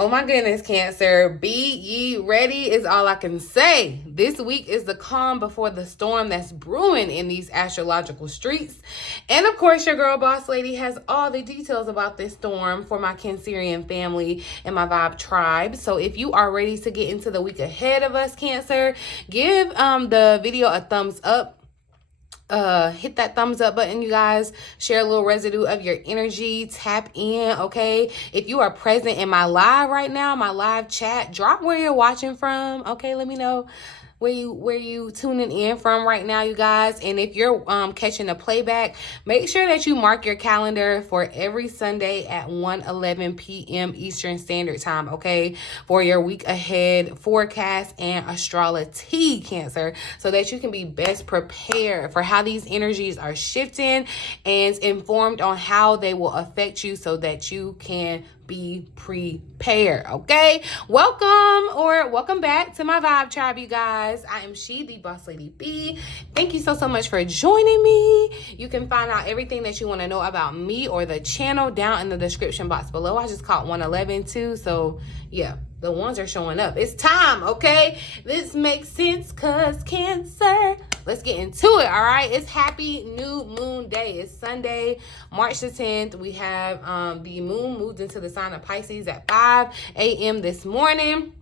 Oh my goodness, Cancer. Be ye ready is all I can say. This week is the calm before the storm that's brewing in these astrological streets. And of course, your girl boss lady has all the details about this storm for my Cancerian family and my vibe tribe. So if you are ready to get into the week ahead of us, Cancer, give the video a thumbs up. Hit that thumbs up button, you guys. Share a little residue of your energy. Tap in, okay? If you are present in my live right now, my live chat, drop where you're watching from, okay? Let me know where you tuning in from right now, you guys. And if you're catching a playback, make sure that you mark your calendar for every Sunday at 1:11 p.m. Eastern Standard Time, okay, for your week ahead forecast and astrology, Cancer, so that you can be best prepared for how these energies are shifting and informed on how they will affect you so that you can be prepared, okay? Welcome back to my vibe tribe, you guys. I am the boss lady B. Thank you so much for joining me. You can find out everything that you want to know about me or the channel down in the description box below. I just caught 111 too, so yeah, the ones are showing up. It's time, okay? This makes sense, cause Cancer. Let's get into it, all right? It's happy new moon day. It's Sunday, March the 10th. We have the moon moved into the sign of Pisces at 5 a.m. this morning.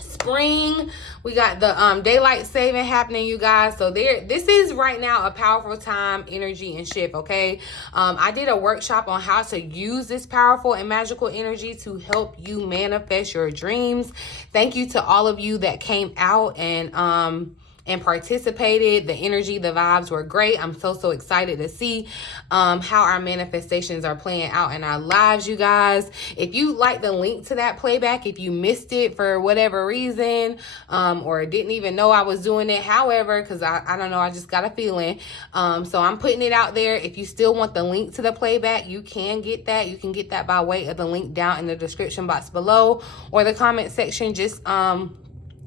Spring, we got the daylight saving happening, you guys. So this is right now a powerful time, energy, and shift, okay? I did a workshop on how to use this powerful and magical energy to help you manifest your dreams. Thank you to all of you that came out and participated. The energy, the vibes were great. I'm so excited to see how our manifestations are playing out in our lives, you guys. If you like the link to that playback, if you missed it for whatever reason, or didn't even know I was doing it, however, because I don't know, I just got a feeling. So I'm putting it out there. If you still want the link to the playback, you can get that. You can get that by way of the link down in the description box below or the comment section. Just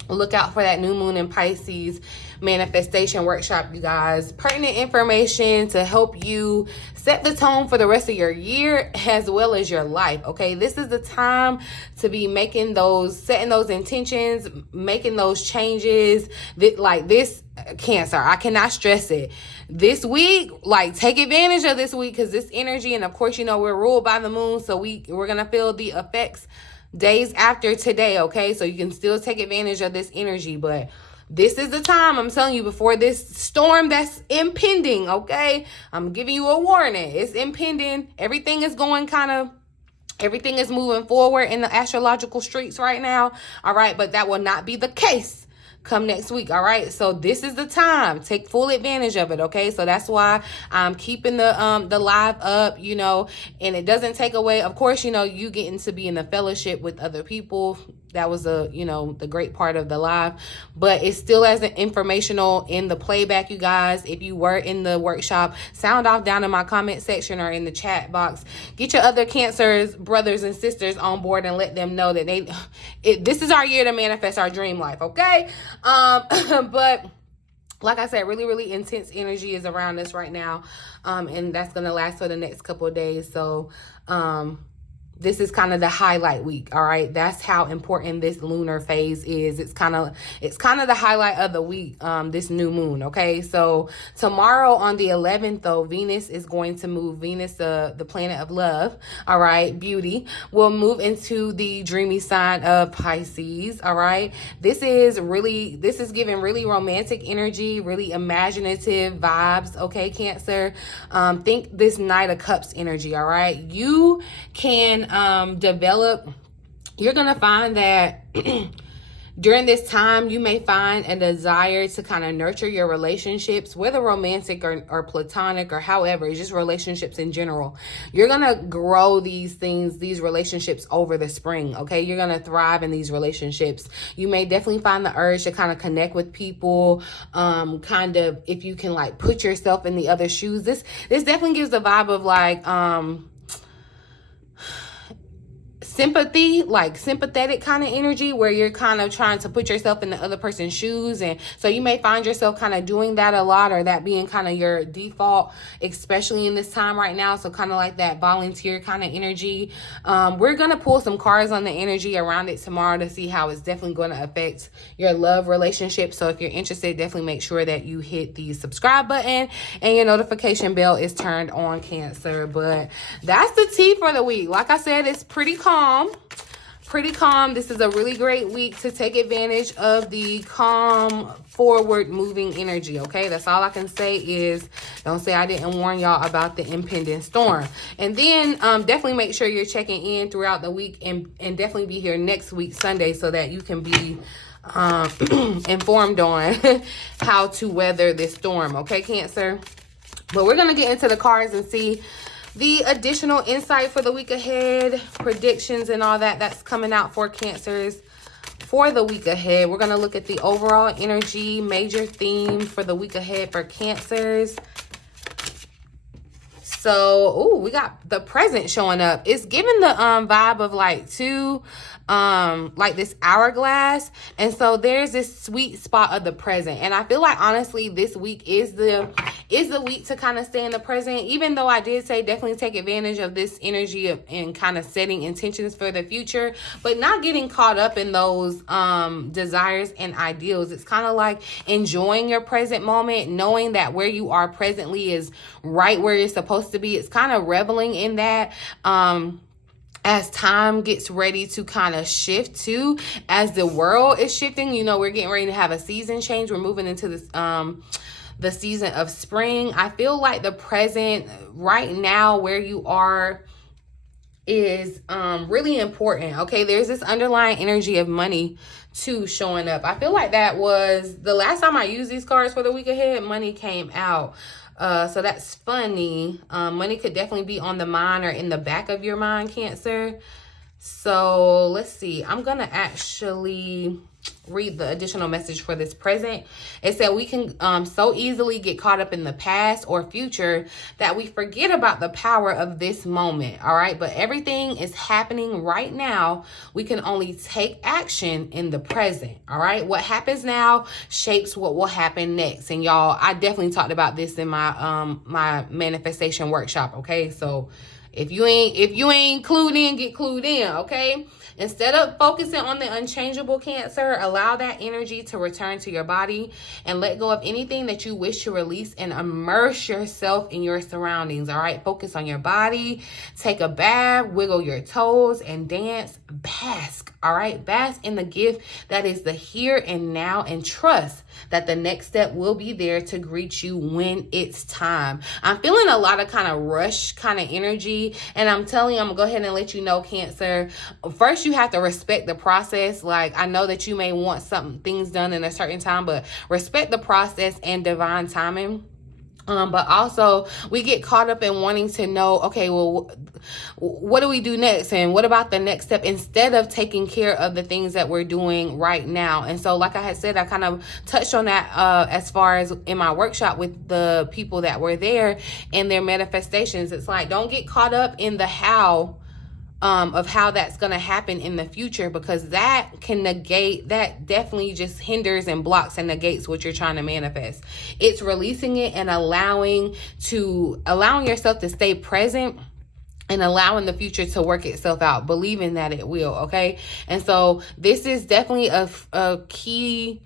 look out for that new moon in Pisces manifestation workshop, you guys. Pertinent information to help you set the tone for the rest of your year as well as your life, okay? This is the time to be setting those intentions, making those changes. Like this, Cancer, I cannot stress it. This week, like, take advantage of this week because this energy, and of course, you know, we're ruled by the moon, so we're going to feel the effects days after today, okay? So you can still take advantage of this energy, but this is the time, I'm telling you, before this storm that's impending, okay? I'm giving you a warning. It's impending. Everything is moving forward in the astrological streets right now, all right? But that will not be the case come next week, all right? So this is the time. Take full advantage of it, okay? So that's why I'm keeping the live up, you know, and it doesn't take away, of course, you know, you getting to be in the fellowship with other people. That was the great part of the live, but it's still as an informational in the playback, you guys. If you were in the workshop, sound off down in my comment section or in the chat box. Get your other Cancers, brothers and sisters on board and let them know that this is our year to manifest our dream life, okay? But like I said, really intense energy is around us right now, and that's gonna last for the next couple of days. So this is kind of the highlight week, all right? That's how important this lunar phase is. It's kind of the highlight of the week, this new moon, okay? So tomorrow on the 11th, though, Venus is going to move. Venus, the planet of love, all right, beauty, will move into the dreamy sign of Pisces, all right? This is giving really romantic energy, really imaginative vibes, okay, Cancer? Think this Knight of Cups energy, all right? You can you're gonna find that during this time you may find a desire to kind of nurture your relationships, whether romantic or platonic or however, it's just relationships in general. You're gonna grow these relationships over the spring, okay? You're gonna thrive in these relationships. You may definitely find the urge to kind of connect with people, kind of, if you can, like, put yourself in the other shoes. This definitely gives the vibe of, like, sympathy, like sympathetic kind of energy, where you're kind of trying to put yourself in the other person's shoes. And so you may find yourself kind of doing that a lot, or that being kind of your default, especially in this time right now. So kind of like that volunteer kind of energy. We're going to pull some cards on the energy around it tomorrow to see how it's definitely going to affect your love relationship. So if you're interested, definitely make sure that you hit the subscribe button and your notification bell is turned on, Cancer. But that's the tea for the week. Like I said, it's pretty calm. This is a really great week to take advantage of the calm, forward moving energy. Okay, that's all I can say. Is don't say I didn't warn y'all about the impending storm. And then definitely make sure you're checking in throughout the week, and definitely be here next week Sunday, so that you can be informed on how to weather this storm. Okay, Cancer. But we're gonna get into the cards and see the additional insight for the week ahead, predictions and all that that's coming out for Cancers for the week ahead. We're going to look at the overall energy, major theme for the week ahead for Cancers. So, we got the present showing up. It's giving the vibe of like like this hourglass. And so there's this sweet spot of the present. And I feel like honestly this week is the week to kind of stay in the present, even though I did say definitely take advantage of this energy and kind of setting intentions for the future, but not getting caught up in those desires and ideals. It's kind of like enjoying your present moment, knowing that where you are presently is right where you're supposed to be. It's kind of reveling in that. As time gets ready to kind of shift too, as the world is shifting, you know, we're getting ready to have a season change. We're moving into this the season of spring. I feel like the present right now where you are is really important. Okay, there's this underlying energy of money too showing up. I feel like that was the last time I used these cards for the week ahead. Money came out. So that's funny. Money could definitely be on the mind or in the back of your mind, Cancer. So let's see. I'm going to actually read the additional message for this present. It said we can so easily get caught up in the past or future that we forget about the power of this moment. All right. But everything is happening right now. We can only take action in the present. All right. What happens now shapes what will happen next. And y'all, I definitely talked about this in my my manifestation workshop. Okay. So if you ain't clued in, get clued in. Okay. Instead of focusing on the unchangeable, Cancer, allow that energy to return to your body and let go of anything that you wish to release and immerse yourself in your surroundings. All right. Focus on your body. Take a bath, wiggle your toes and dance. Bask. All right. Bask in the gift that is the here and now, and trust that the next step will be there to greet you when it's time. I'm feeling a lot of kind of rush kind of energy. And I'm telling you, I'm going to go ahead and let you know, Cancer. First, you have to respect the process. Like, I know that you may want things done in a certain time, but respect the process and divine timing. But also we get caught up in wanting to know, okay, well, what do we do next? And what about the next step, instead of taking care of the things that we're doing right now? And so, like I had said, I kind of touched on that as far as in my workshop with the people that were there and their manifestations. It's like, don't get caught up in the how of how that's going to happen in the future, because that can negate, that definitely just hinders and blocks and negates what you're trying to manifest. It's releasing it and allowing yourself to stay present and allowing the future to work itself out, believing that it will. Okay. And so this is definitely a key.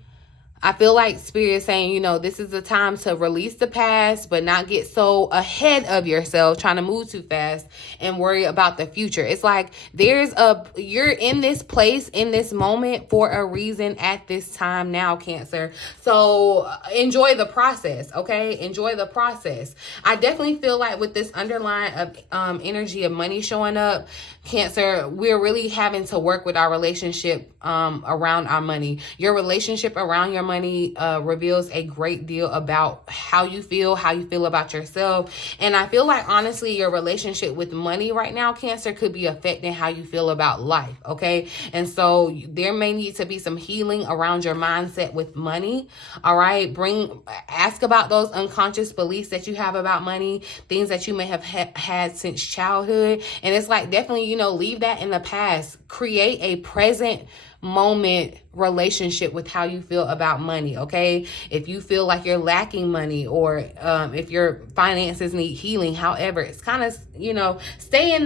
I feel like Spirit is saying, you know, this is the time to release the past, but not get so ahead of yourself, trying to move too fast and worry about the future. It's like you're in this place, in this moment for a reason at this time now, Cancer. So enjoy the process, okay? Enjoy the process. I definitely feel like with this underlying energy of money showing up, Cancer, we're really having to work with our relationship around our money. Your relationship around your money reveals a great deal about how you feel about yourself. And I feel like, honestly, your relationship with money right now, Cancer, could be affecting how you feel about life, okay? And so there may need to be some healing around your mindset with money, all right? Ask about those unconscious beliefs that you have about money, things that you may have had since childhood. And it's like, definitely, leave that in the past. Create a present moment relationship with how you feel about money, okay? If you feel like you're lacking money, or if your finances need healing, however, it's kind of, stay in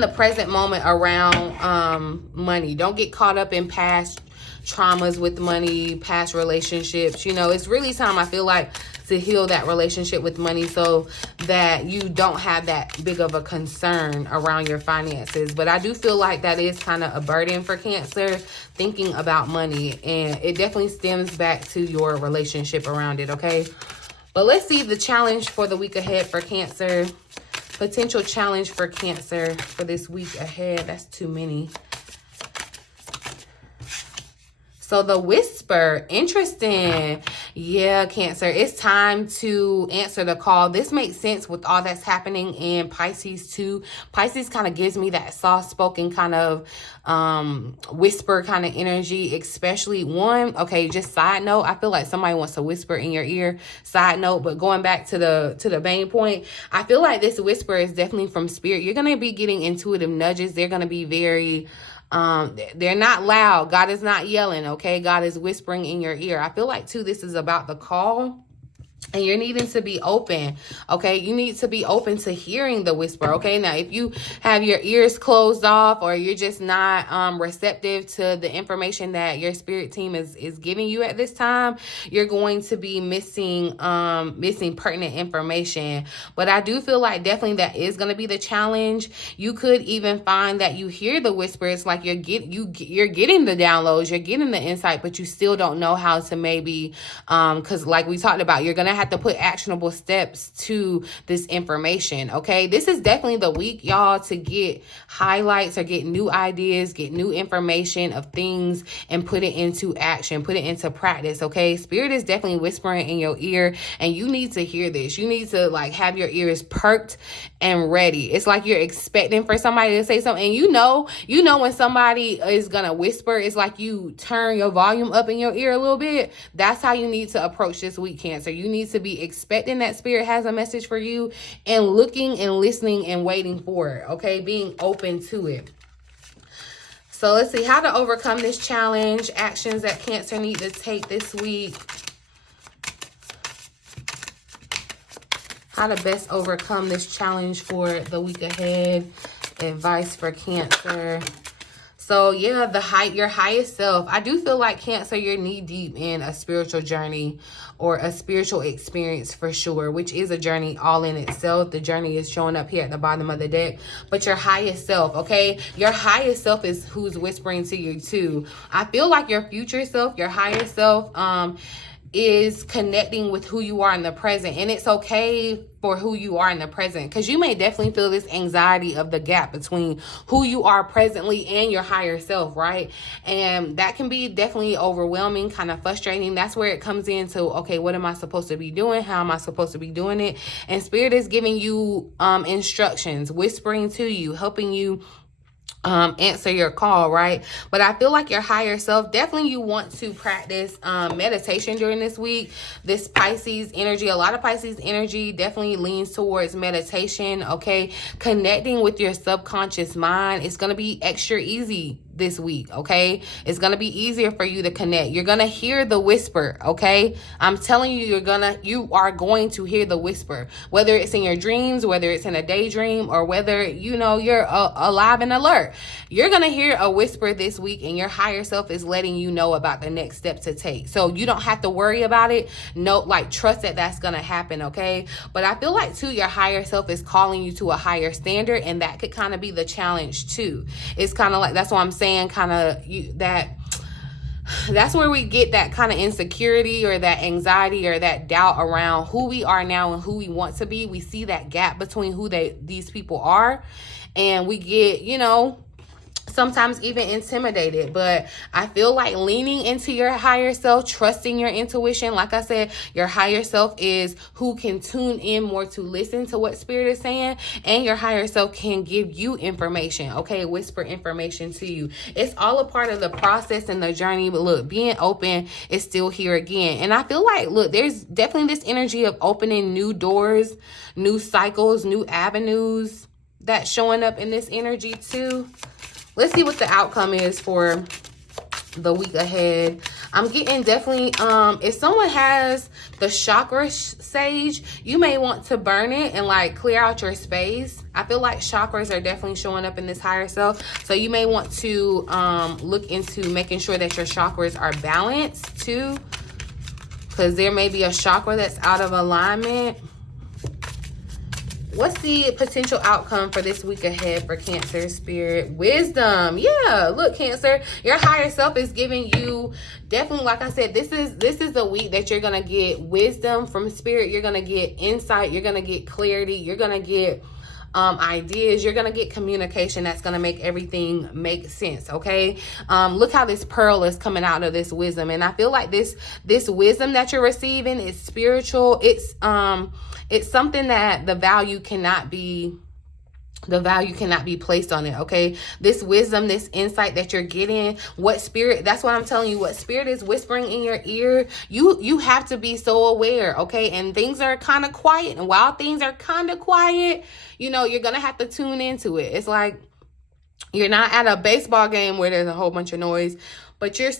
the present moment around money. Don't get caught up in past traumas with money, past relationships. It's really time, I feel like, to heal that relationship with money so that you don't have that big of a concern around your finances. But I do feel like that is kind of a burden for Cancer, thinking about money, and it definitely stems back to your relationship around it, okay? But let's see the challenge for the week ahead for Cancer. Potential challenge for Cancer for this week ahead. That's too many. So the whisper, interesting. Yeah, Cancer, it's time to answer the call. This makes sense with all that's happening in Pisces too. Pisces kind of gives me that soft-spoken kind of whisper kind of energy, especially okay, just side note, I feel like somebody wants to whisper in your ear, side note, but going back to the main point, I feel like this whisper is definitely from spirit. You're going to be getting intuitive nudges. They're going to be very... they're not loud. God is not yelling, okay? God is whispering in your ear. I feel like too, this is about the call, and you're needing to be open, okay? You need to be open to hearing the whisper, okay? Now, if you have your ears closed off, or you're just not receptive to the information that your spirit team is giving you at this time, you're going to be missing pertinent information. But I do feel like definitely that is going to be the challenge. You could even find that you hear the whisper. It's like you're getting the downloads, you're getting the insight, but you still don't know how to maybe, because like we talked about, you're going to have to put actionable steps to this information, okay? This is definitely the week, y'all, to get highlights or get new ideas, get new information of things, and put it into action, put it into practice, okay? Spirit is definitely whispering in your ear, and you need to hear this. You need to have your ears perked and ready. It's like you're expecting for somebody to say something, and you know when somebody is gonna whisper, it's like you turn your volume up in your ear a little bit. That's how you need to approach this week, Cancer. You need to be expecting that spirit has a message for you, and looking and listening and waiting for it, okay? Being open to it. So let's see how to overcome this challenge, actions that Cancer need to take this week. How to best overcome this challenge for the week ahead. Advice for Cancer. So yeah, your highest self. I do feel like, Cancer, you're knee deep in a spiritual journey or a spiritual experience for sure, which is a journey all in itself. The journey is showing up here at the bottom of the deck. But your highest self, okay? Your highest self is who's whispering to you too. I feel like your future self, your higher self, is connecting with who you are in the present. And it's okay for who you are in the present, because you may definitely feel this anxiety of the gap between who you are presently and your higher self, right? And that can be definitely overwhelming, kind of frustrating. That's where it comes into, okay, what am I supposed to be doing? How am I supposed to be doing it? And Spirit is giving you instructions, whispering to you, helping you answer your call, right? But I feel like your higher self, definitely you want to practice meditation during this week. This Pisces energy, a lot of Pisces energy definitely leans towards meditation, okay? Connecting with your subconscious mind. It's going to be extra easy this week, okay? It's gonna be easier for you to connect. You're gonna hear the whisper, okay? I'm telling you, you are going to hear the whisper, whether it's in your dreams, whether it's in a daydream, or whether you're alive and alert. You're gonna hear a whisper this week, and your higher self is letting you know about the next step to take. So you don't have to worry about it. No, trust that that's gonna happen, okay? But I feel like too, your higher self is calling you to a higher standard, and that could kind of be the challenge too. It's kind of like, that's what I'm saying, that's where we get that kind of insecurity or that anxiety or that doubt around who we are now and who we want to be. We see that gap between who these people are, and we get, sometimes even intimidated. But I feel like leaning into your higher self, trusting your intuition. Like I said, your higher self is who can tune in more to listen to what Spirit is saying, and your higher self can give you information, okay? Whisper information to you. It's all a part of the process and the journey. But look, being open is still here again. And I feel like, look, there's definitely this energy of opening new doors, new cycles, new avenues. that's showing up in this energy too. Let's see what the outcome is for the week ahead. I'm getting definitely, if someone has the chakra sage, you may want to burn it and like clear out your space. I feel like chakras are definitely showing up in this higher self. So you may want to look into making sure that your chakras are balanced too, because there may be a chakra that's out of alignment. What's the potential outcome for this week ahead for Cancer spirit? Wisdom. Yeah, look, Cancer, your higher self is giving you definitely, like I said, this is the week that you're going to get wisdom from spirit. You're going to get insight. You're going to get clarity. You're going to get ideas. You're going to get communication that's going to make everything make sense. Okay. Look how this pearl is coming out of this wisdom. And I feel like this wisdom that you're receiving is spiritual. It's something that the value cannot be placed on it. Okay. This wisdom, this insight that you're getting, what spirit, that's what I'm telling you, what spirit is whispering in your ear, you have to be so aware. Okay. And things are kind of quiet. And while things are kind of quiet, you know, you're going to have to tune into it. It's like you're not at a baseball game where there's a whole bunch of noise, but you're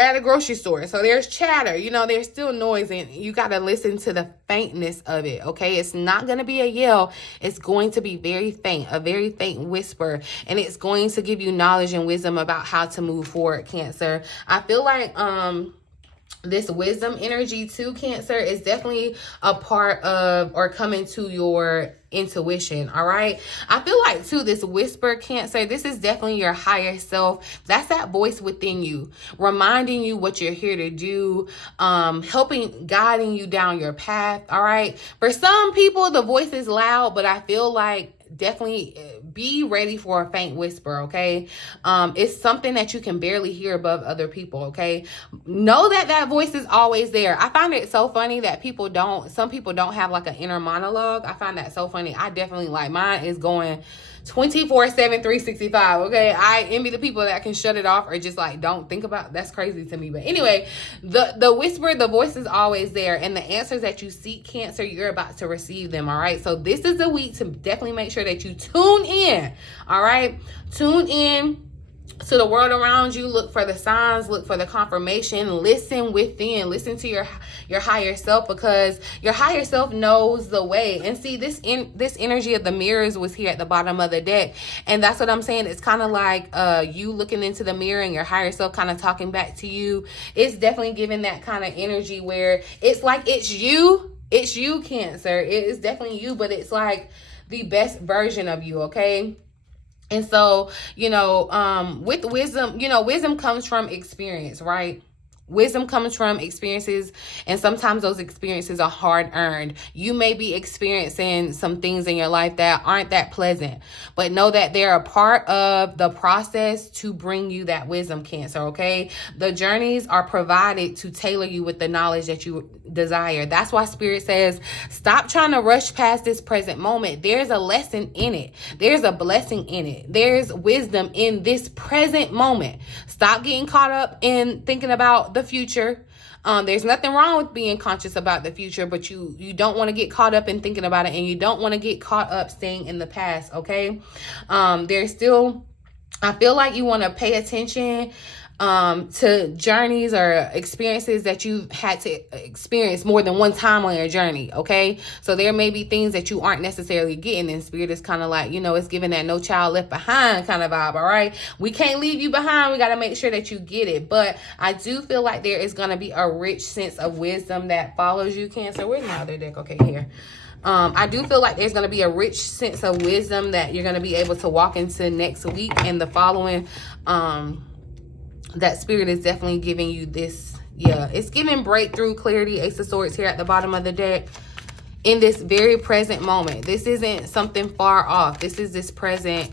at a grocery store. So there's chatter, you know, there's still noise, and you got to listen to the faintness of it. Okay. It's not going to be a yell. It's going to be very faint, a very faint whisper, and it's going to give you knowledge and wisdom about how to move forward, Cancer. I feel like, this wisdom energy too, Cancer, is definitely a part of or coming to your intuition. All right. I feel like too, this whisper, Cancer, this is definitely your higher self. That's that voice within you, reminding you what you're here to do, helping, guiding you down your path. All right. For some people, the voice is loud, but I feel like definitely be ready for a faint whisper. Okay. It's something that you can barely hear above other people. Okay. Know that voice is always there. I find it so funny that some people don't have like an inner monologue. I find that so funny. I definitely, like, mine is going 24/7, 365. Okay. I envy the people that can shut it off or just like don't think about. That's crazy to me. But anyway, the whisper, the voice is always there, and the answers that you seek, Cancer, you're about to receive them. All right. So this is the week to definitely make sure that you tune in. All right. Tune in to the world around you. Look for the signs, look for the confirmation, listen within, listen to your higher self, because your higher self knows the way. And see, this energy of the mirrors was here at the bottom of the deck, and that's what I'm saying. It's kind of like you looking into the mirror and your higher self kind of talking back to you. It's definitely giving that kind of energy where it's like it's you, Cancer. It is definitely you, but it's like the best version of you. Okay. And so, you know, with wisdom, you know, wisdom comes from experience, right? Wisdom comes from experiences, and sometimes those experiences are hard earned. You may be experiencing some things in your life that aren't that pleasant, but know that they're a part of the process to bring you that wisdom, Cancer. Okay. The journeys are provided to tailor you with the knowledge that you desire. That's why Spirit says, stop trying to rush past this present moment. There's a lesson in it. There's a blessing in it. There's wisdom in this present moment. Stop getting caught up in thinking about the future. There's nothing wrong with being conscious about the future, but you don't want to get caught up in thinking about it, and you don't want to get caught up staying in the past. Okay. There's still, I feel like you want to pay attention to journeys or experiences that you've had to experience more than one time on your journey. Okay. So there may be things that you aren't necessarily getting, and Spirit is kind of like, you know, it's giving that no child left behind kind of vibe. All right. We can't leave you behind. We got to make sure that you get it. But I do feel like there is going to be a rich sense of wisdom that follows you, Cancer. Where's my other deck? Okay. Here. I do feel like there's going to be a rich sense of wisdom that you're going to be able to walk into next week and the following, that Spirit is definitely giving you this. Yeah, it's giving breakthrough, clarity, Ace of Swords here at the bottom of the deck in this very present moment. This isn't something far off. This is this present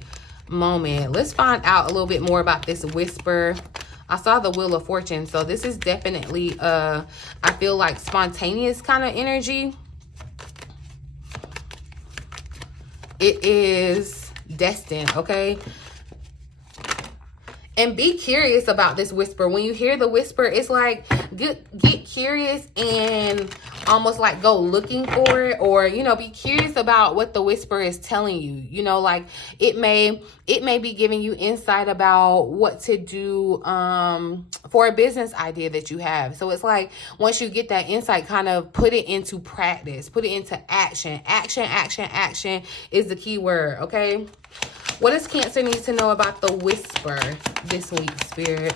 moment. Let's find out a little bit more about this whisper. I saw the Wheel of Fortune. So this is definitely, I feel like spontaneous kind of energy. It is destined, okay? And be curious about this whisper. When you hear the whisper, it's like, get curious and almost like go looking for it, or, you know, be curious about what the whisper is telling you. You know, like it may be giving you insight about what to do for a business idea that you have. So it's like, once you get that insight, kind of put it into practice, put it into action. Action is the key word, okay? What does Cancer need to know about the whisper this week, Spirit?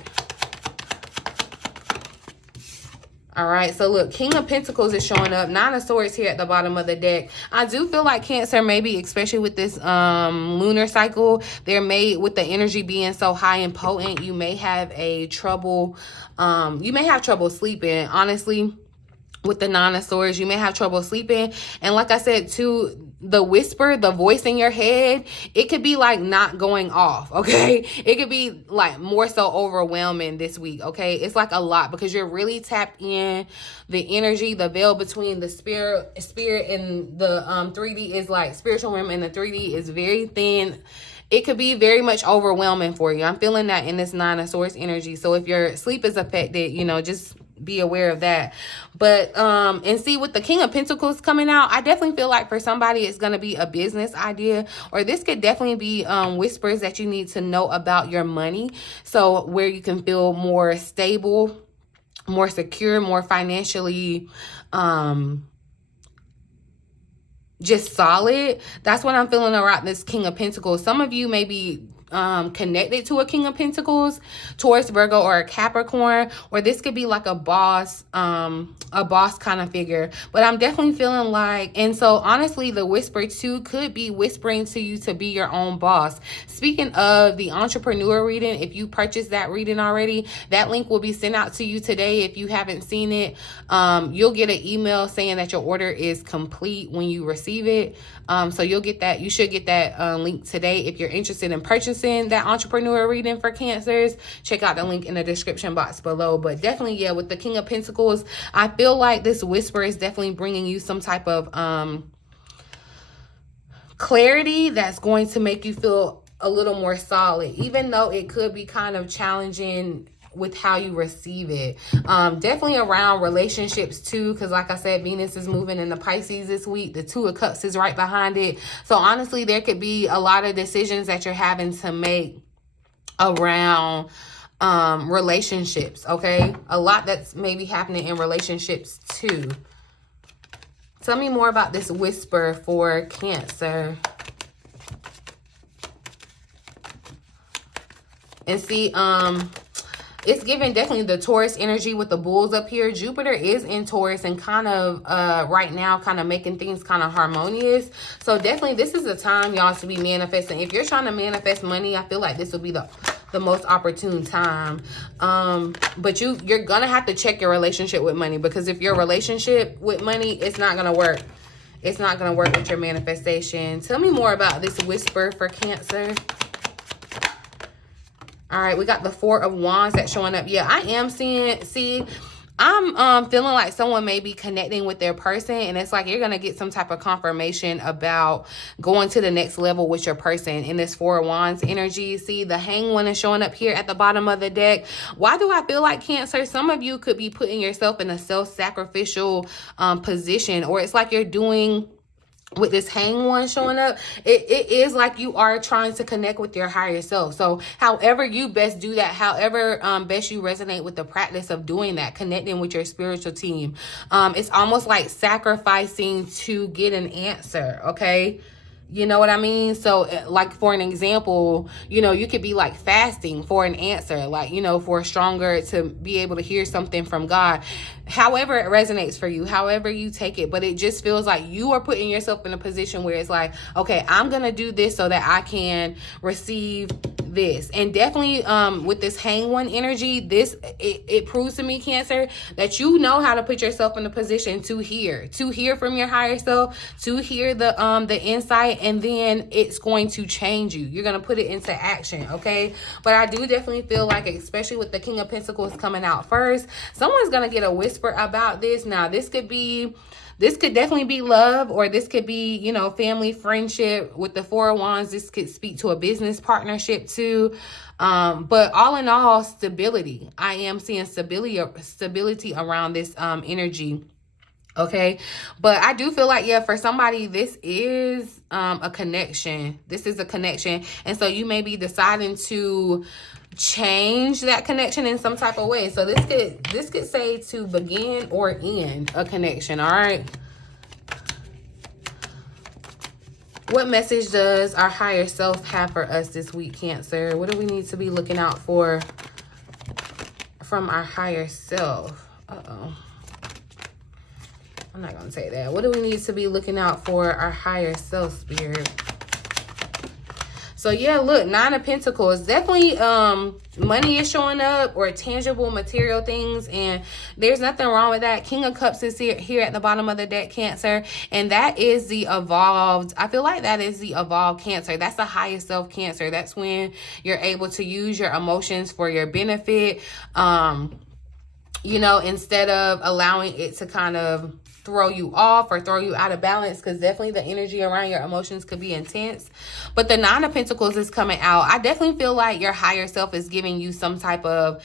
All right, so look, King of Pentacles is showing up. Nine of Swords here at the bottom of the deck. I do feel like Cancer, maybe especially with this lunar cycle, with the energy being so high and potent, you may have trouble sleeping. Honestly, with the Nine of Swords, you may have trouble sleeping. And like I said, too, the whisper, the voice in your head, it could be like not going off, okay? It could be like more so overwhelming this week, okay? It's like a lot because you're really tapped in the energy. The veil between the spirit and the 3D is like spiritual realm, and the 3D is very thin. It could be very much overwhelming for you. I'm feeling that in this Nine of Swords energy. So if your sleep is affected, you know, just be aware of that. But and see, with the King of Pentacles coming out, I definitely feel like for somebody it's going to be a business idea, or this could definitely be whispers that you need to know about your money, so where you can feel more stable, more secure, more financially just solid. That's what I'm feeling around this King of Pentacles. Some of you may be connected to a King of Pentacles, Taurus, Virgo, or a Capricorn, or this could be like a boss kind of figure. But I'm definitely feeling like, and so honestly, the whisper too could be whispering to you to be your own boss. Speaking of the entrepreneur reading, if you purchased that reading already, that link will be sent out to you today. If you haven't seen it, you'll get an email saying that your order is complete when you receive it. So you'll get that. You should get that link today. If you're interested in purchasing that entrepreneur reading for Cancers, check out the link in the description box below. But definitely, yeah, with the King of Pentacles, I feel like this whisper is definitely bringing you some type of clarity that's going to make you feel a little more solid, even though it could be kind of challenging with how you receive it. Definitely around relationships too, because like I said, Venus is moving into Pisces this week. The Two of Cups is right behind it. So honestly, there could be a lot of decisions that you're having to make around relationships, okay? A lot that's maybe happening in relationships too. Tell me more about this whisper for Cancer. And see, it's giving definitely the Taurus energy with the bulls up here. Jupiter is in Taurus and kind of right now kind of making things kind of harmonious. So definitely this is the time, y'all, to be manifesting. If you're trying to manifest money, I feel like this will be the most opportune time. But you're going to have to check your relationship with money, because if your relationship with money, it's not going to work. It's not going to work with your manifestation. Tell me more about this whisper for Cancer. All right, we got the Four of Wands that's showing up. Yeah, I am I'm feeling like someone may be connecting with their person, and it's like you're going to get some type of confirmation about going to the next level with your person in this Four of Wands energy. See, the Hanged One is showing up here at the bottom of the deck. Why do I feel like, Cancer, some of you could be putting yourself in a self-sacrificial position, or it's like you're doing, with this Hanged One showing up, it is like you are trying to connect with your higher self. So however you best do that, however best you resonate with the practice of doing that, connecting with your spiritual team, it's almost like sacrificing to get an answer, okay? You know what I mean? So like, for an example, you know, you could be like fasting for an answer, like, you know, for stronger, to be able to hear something from God. However it resonates for you, however you take it, but it just feels like you are putting yourself in a position where it's like, okay, I'm going to do this so that I can receive this. And definitely with this Hanged One energy, it proves to me, Cancer, that you know how to put yourself in a position to hear from your higher self, to hear the insight, and then it's going to change you. You're going to put it into action, okay? But I do definitely feel like, especially with the King of Pentacles coming out first, someone's going to get a whisper about this. Now, this could definitely be love, or this could be, you know, family, friendship. With the Four of Wands, this could speak to a business partnership too. But all in all, stability. I am seeing stability around this energy. Okay, but I do feel like, yeah, for somebody, this is a connection. This is a connection. And so you may be deciding to change that connection in some type of way. So this could say to begin or end a connection. All right. What message does our higher self have for us this week, Cancer? What do we need to be looking out for from our higher self? I'm not going to say that. What do we need to be looking out for our higher self, Spirit? So, yeah, look, Nine of Pentacles. Definitely money is showing up, or tangible material things. And there's nothing wrong with that. King of Cups is here at the bottom of the deck, Cancer. And that is the evolved. I feel like that is the evolved Cancer. That's the highest self, Cancer. That's when you're able to use your emotions for your benefit. You know, instead of allowing it to kind of throw you off or throw you out of balance, because definitely the energy around your emotions could be intense. But the Nine of Pentacles is coming out. I definitely feel like your higher self is giving you some type of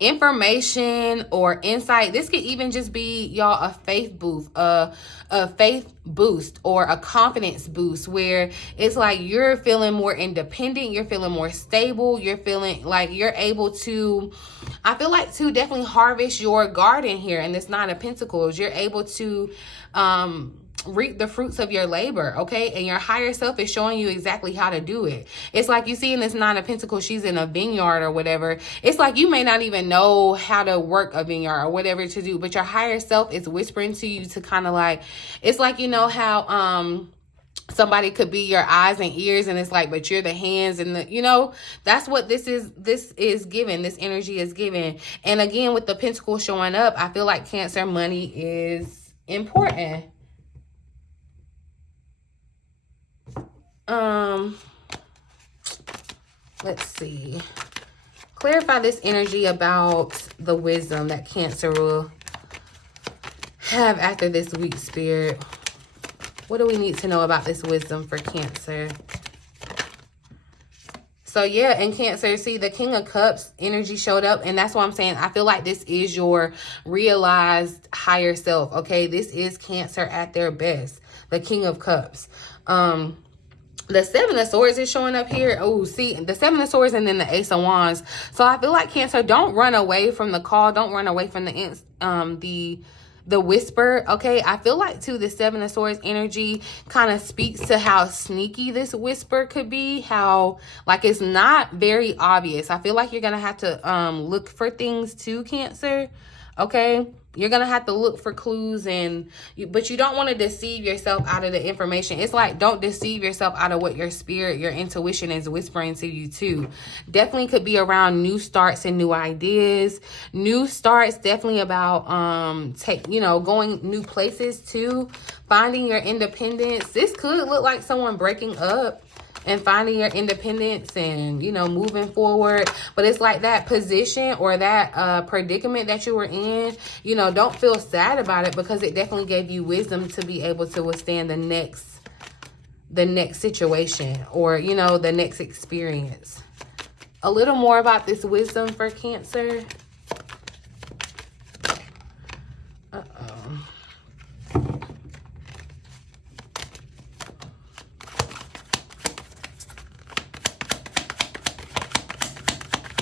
information or insight. This could even just be, y'all, a faith boost, a faith boost or a confidence boost, where it's like you're feeling more independent, you're feeling more stable, you're feeling like you're able to, I feel like, to definitely harvest your garden here in this Nine of Pentacles. You're able to reap the fruits of your labor, okay? And your higher self is showing you exactly how to do it. It's like you see in this Nine of Pentacles, she's in a vineyard or whatever. It's like you may not even know how to work a vineyard or whatever to do, but your higher self is whispering to you to kind of like, it's like, you know how somebody could be your eyes and ears, and it's like, but you're the hands and the, you know, that's what this is given. This energy is given. And again, with the Pentacle showing up, I feel like, Cancer, money is important. Let's see. Clarify this energy about the wisdom that Cancer will have after this week, Spirit. What do we need to know about this wisdom for Cancer? So, yeah, and Cancer, see, the King of Cups energy showed up, and that's why I'm saying I feel like this is your realized higher self, okay? This is Cancer at their best, the King of Cups. The Seven of Swords is showing up here. Oh, see, the Seven of Swords and then the Ace of Wands. So I feel like, Cancer, don't run away from the call. Don't run away from the whisper, okay? I feel like, too, the Seven of Swords energy kind of speaks to how sneaky this whisper could be. How, like, it's not very obvious. I feel like you're going to have to look for things, too, Cancer, okay? You're going to have to look for clues, but you don't want to deceive yourself out of the information. It's like, don't deceive yourself out of what your spirit, your intuition is whispering to you too. Definitely could be around new starts and new ideas. New starts, definitely about, going new places too. Finding your independence. This could look like someone breaking up and finding your independence and, you know, moving forward. But it's like that position or that predicament that you were in, you know, don't feel sad about it, because it definitely gave you wisdom to be able to withstand the next situation, or, you know, the next experience. A little more about this wisdom for Cancer.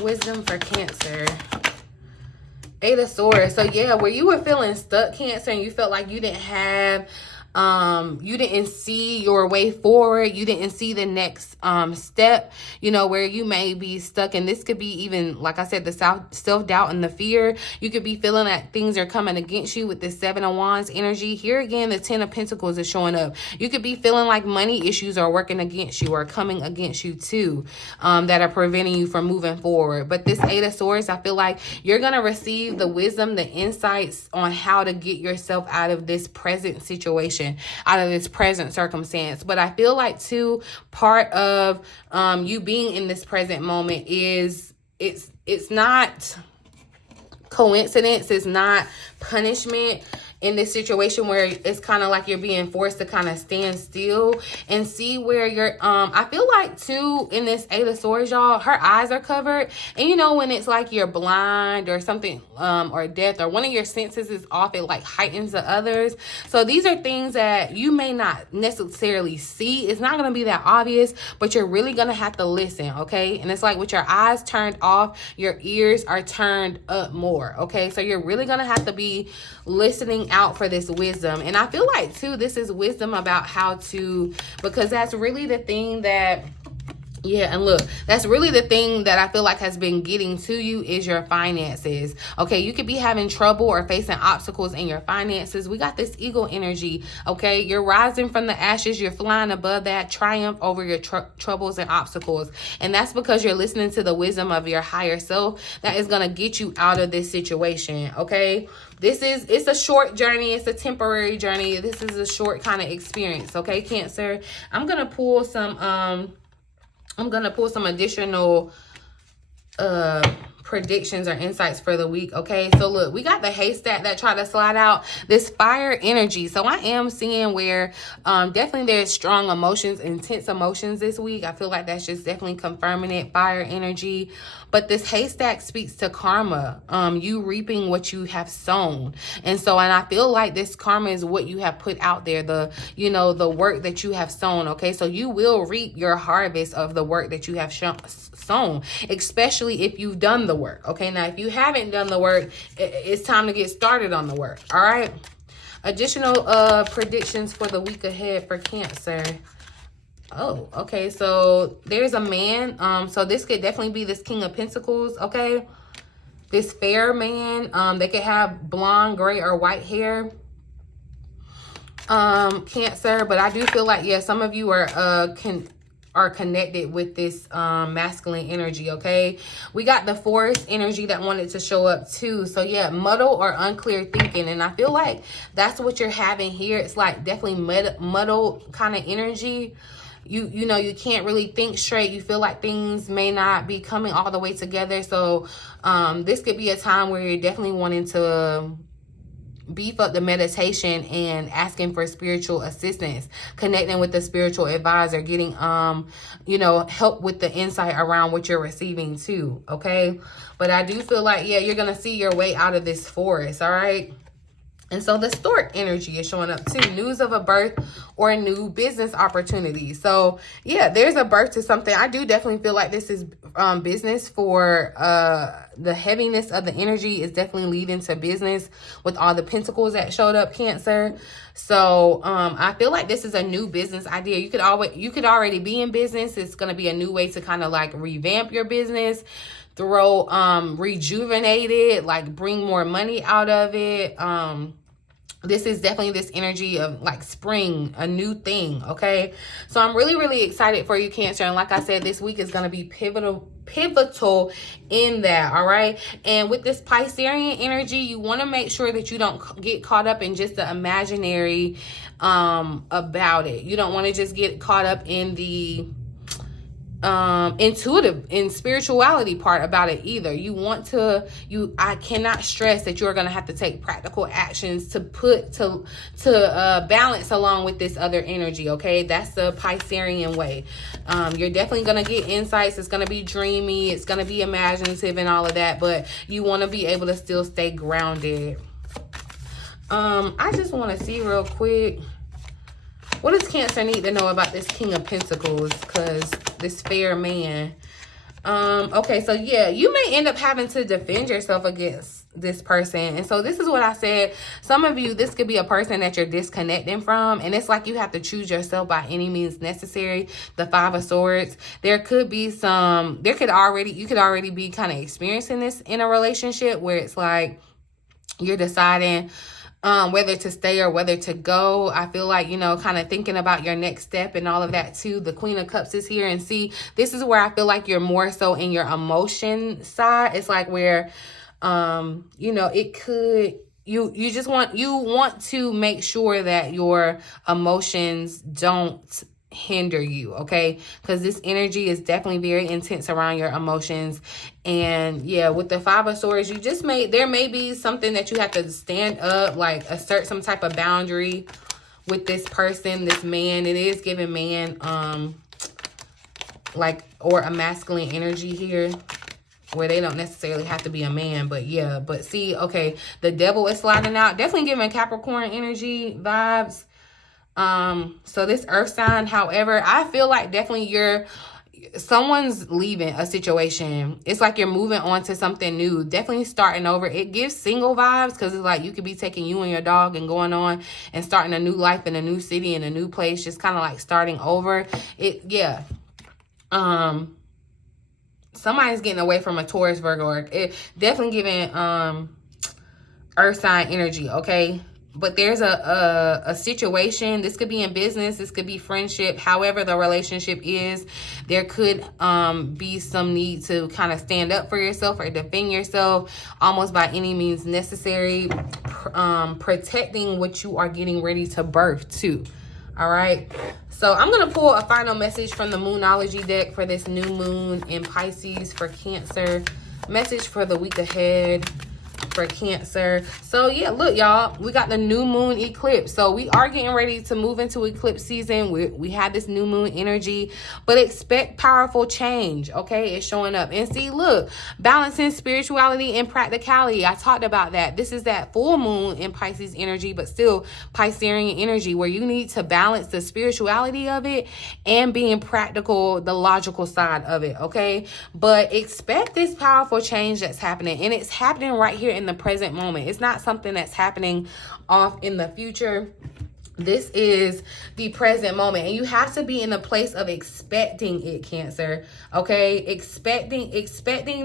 Wisdom for Cancer. Eight of Swords. So yeah, where you were feeling stuck, Cancer, and you felt like you didn't have you didn't see your way forward, you didn't see the next step, you know, where you may be stuck. And this could be even, like I said, the self-doubt and the fear. You could be feeling that things are coming against you with this Seven of Wands energy. Here again, the Ten of Pentacles is showing up. You could be feeling like money issues are working against you or coming against you too, that are preventing you from moving forward. But this Eight of Swords, I feel like you're going to receive the wisdom, the insights on how to get yourself out of this present situation, out of this present circumstance. But I feel like too, part of you being in this present moment is it's not coincidence, it's not punishment. in this situation where it's kind of like you're being forced to kind of stand still and see where you're, I feel like too, in this Eight of Swords, y'all, her eyes are covered. And you know, when it's like you're blind or something, or deaf, or one of your senses is off, it like heightens the others. So these are things that you may not necessarily see. It's not going to be that obvious, but you're really going to have to listen, okay? And it's like with your eyes turned off, your ears are turned up more, okay? So you're really going to have to be listening out for this wisdom. And I feel like too, this is wisdom about how to, because that's really the thing that, yeah, and look, that's really the thing that I feel like has been getting to you is your finances. Okay, you could be having trouble or facing obstacles in your finances. We got this eagle energy, okay? You're rising from the ashes. You're flying above that, triumph over your troubles and obstacles. And that's because you're listening to the wisdom of your higher self that is going to get you out of this situation, okay? It's a short journey. It's a temporary journey. This is a short kind of experience, okay, Cancer? I'm going to pull some additional predictions or insights for the week, okay? So look, we got the haystack that tried to slide out, this fire energy. So I am seeing where definitely there's strong emotions, intense emotions this week. I feel like that's just definitely confirming it, fire energy. But this haystack speaks to karma, you reaping what you have sown. And I feel like this karma is what you have put out there, the work that you have sown, okay? So you will reap your harvest of the work that you have sown, especially if you've done the work, okay? Now, if you haven't done the work, it's time to get started on the work, all right? Additional predictions for the week ahead for Cancer. Oh, okay. So there's a man. So this could definitely be this King of Pentacles, okay? This fair man. They could have blonde, gray, or white hair. Cancer. But I do feel like, yeah, some of you are connected with this masculine energy, okay? We got the forest energy that wanted to show up too. So yeah, muddle or unclear thinking. And I feel like that's what you're having here. It's like definitely muddled kind of energy. You know, you can't really think straight. You feel like things may not be coming all the way together. So this could be a time where you're definitely wanting to beef up the meditation and asking for spiritual assistance, connecting with the spiritual advisor, getting help with the insight around what you're receiving too, okay? But I do feel like, yeah, you're gonna see your way out of this forest, all right? And so the stork energy is showing up too. News of a birth or a new business opportunity. So yeah, there's a birth to something. I do definitely feel like this is business for the heaviness of the energy is definitely leading to business with all the pentacles that showed up, Cancer. So I feel like this is a new business idea. You could already be in business. It's going to be a new way to kind of like revamp your business, rejuvenate it, like bring more money out of it. This is definitely this energy of like spring, a new thing, okay? So I'm really, really excited for you, Cancer. And like I said, this week is going to be pivotal in that, all right? And with this Piscean energy, you want to make sure that you don't get caught up in just the imaginary about it. You don't want to just get caught up in the intuitive and spirituality part about it either. I cannot stress that you're going to have to take practical actions to balance along with this other energy, okay? That's the Piscean way. You're definitely going to get insights. It's going to be dreamy. It's going to be imaginative and all of that, but you want to be able to still stay grounded. I just want to see real quick, what does Cancer need to know about this King of Pentacles? Because this fair man. Okay, so yeah, you may end up having to defend yourself against this person. And so this is what I said. Some of you, this could be a person that you're disconnecting from. And it's like you have to choose yourself by any means necessary. The Five of Swords. You could already be kind of experiencing this in a relationship where it's like you're deciding whether to stay or whether to go. I feel like, kind of thinking about your next step and all of that too. The Queen of Cups is here, and see, this is where I feel like you're more so in your emotion side. It's like where, it could, you want to make sure that your emotions don't hinder you, okay? Because this energy is definitely very intense around your emotions. And yeah, with the Five of Swords, there may be something that you have to stand up, like assert some type of boundary with this person, this man. It is giving man, like, or a masculine energy here, where they don't necessarily have to be a man, but yeah. But see, okay, the Devil is sliding out, definitely giving Capricorn energy vibes. So this earth sign, however, I feel like definitely someone's leaving a situation. It's like you're moving on to something new, definitely starting over. It gives single vibes, because it's like you could be taking you and your dog and going on and starting a new life in a new city, in a new place, just kind of like starting over. Yeah. Somebody's getting away from a Taurus, Virgo, or it definitely giving earth sign energy, okay? But there's a situation. This could be in business. This could be friendship. However the relationship is, there could be some need to kind of stand up for yourself or defend yourself, almost by any means necessary, protecting what you are getting ready to birth too. All right. So I'm going to pull a final message from the Moonology deck for this new moon in Pisces for Cancer. Message for the week ahead for Cancer. So yeah, look, y'all, we got the new moon eclipse. So we are getting ready to move into eclipse season. We have this new moon energy, but expect powerful change, okay? It's showing up. And see, look, balancing spirituality and practicality. I talked about that. This is that full moon in Pisces energy, but still Piscean energy, where you need to balance the spirituality of it and being practical, the logical side of it, okay? But expect this powerful change that's happening, and it's happening right here in the present moment. It's not something that's happening off in the future. This is the present moment, and you have to be in a place of expecting it, Cancer, okay? Expecting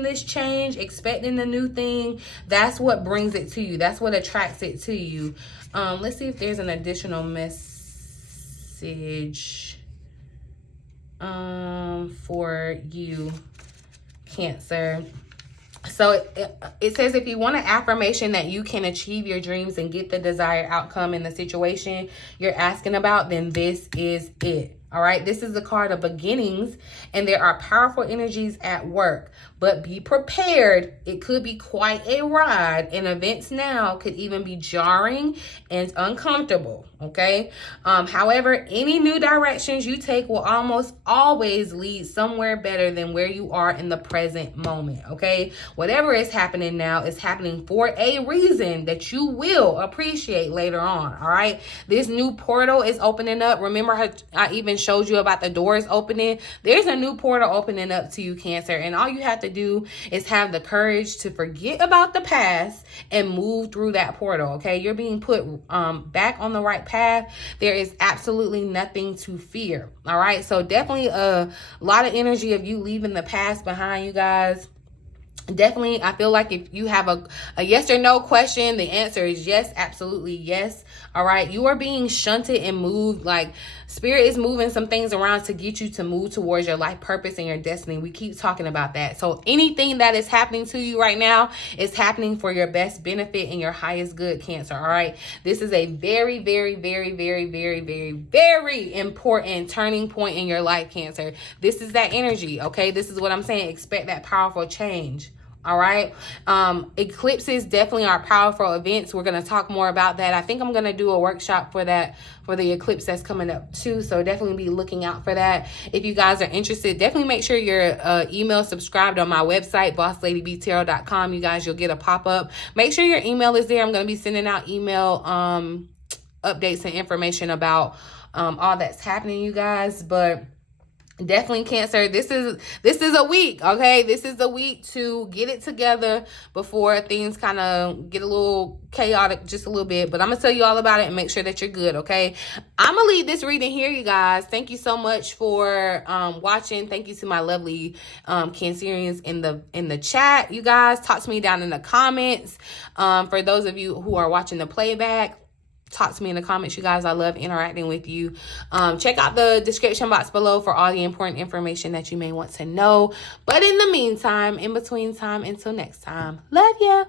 this change, expecting the new thing. That's what brings it to you. That's what attracts it to you. Let's see if there's an additional message for you, Cancer. So it says, if you want an affirmation that you can achieve your dreams and get the desired outcome in the situation you're asking about, then this is it. All right, this is the card of beginnings, and there are powerful energies at work, but be prepared. It could be quite a ride, and events now could even be jarring and uncomfortable, okay? However, any new directions you take will almost always lead somewhere better than where you are in the present moment, okay? Whatever is happening now is happening for a reason that you will appreciate later on, all right? This new portal is opening up. Remember how I even showed you about the doors opening? There's a new portal opening up to you, Cancer, and all you have to do is have the courage to forget about the past and move through that portal, okay? You're being put back on the right path. There is absolutely nothing to fear, all right? So definitely a lot of energy of you leaving the past behind, you guys. Definitely, I feel like if you have a yes or no question, the answer is yes, absolutely yes. All right, you are being shunted and moved. Like, Spirit is moving some things around to get you to move towards your life purpose and your destiny. We keep talking about that. So anything that is happening to you right now is happening for your best benefit and your highest good, Cancer. All right, this is a very, very, very, very, very, very, very important turning point in your life, Cancer. This is that energy, okay? This is what I'm saying. Expect that powerful change. All right. Eclipses definitely are powerful events. We're going to talk more about that. I think I'm going to do a workshop for that, for the eclipse that's coming up too. So definitely be looking out for that. If you guys are interested, definitely make sure you're email subscribed on my website, BossLadyBTarot.com. You guys, you'll get a pop-up. Make sure your email is there. I'm going to be sending out email updates and information about all that's happening, you guys. But definitely, Cancer, this is a week, okay? This is a week to get it together before things kind of get a little chaotic just a little bit. But I'm going to tell you all about it and make sure that you're good, okay? I'm going to leave this reading here, you guys. Thank you so much for watching. Thank you to my lovely Cancerians in the chat, you guys. Talk to me down in the comments. For those of you who are watching the playback, talk to me in the comments, you guys. I love interacting with you. Check out the description box below for all the important information that you may want to know. But in the meantime, in between time, until next time, love ya.